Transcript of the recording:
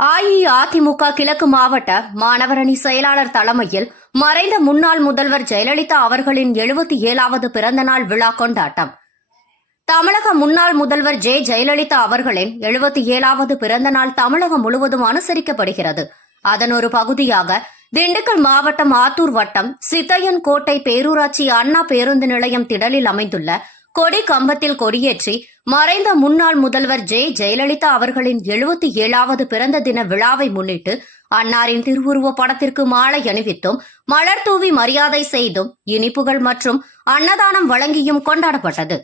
அஇஅதிமுக கிழக்கு மாவட்ட மாணவரணி செயலாளர் தலைமையில் மறைந்த முன்னாள் முதல்வர் ஜெயலலிதா அவர்களின் எழுபத்தி ஏழாவது பிறந்தநாள் விழா கொண்டாட்டம். தமிழக முன்னாள் முதல்வர் ஜெ. ஜெயலலிதா அவர்களின் எழுபத்தி ஏழாவது பிறந்தநாள் தமிழகம் முழுவதும் அனுசரிக்கப்படுகிறது. அதன் ஒரு பகுதியாக திண்டுக்கல் மாவட்டம் ஆத்தூர் வட்டம் சித்தையன் கோட்டை பேரூராட்சி அண்ணா பேருந்து நிலையம் திடலில் அமைந்துள்ள கொடி கம்பத்தில் கொடியேற்றி மறைந்த முன்னாள் முதல்வர் ஜெ. ஜெயலலிதா அவர்களின் எழுபத்தி ஏழாவது பிறந்த தின விழாவை முன்னிட்டு அன்னாரின் திருவுருவ படத்திற்கு மாலை அணிவித்தும் மலர் தூவி மரியாதை செய்தும் இனிப்புகள் மற்றும் அன்னதானம் வழங்கியும் கொண்டாடப்பட்டது.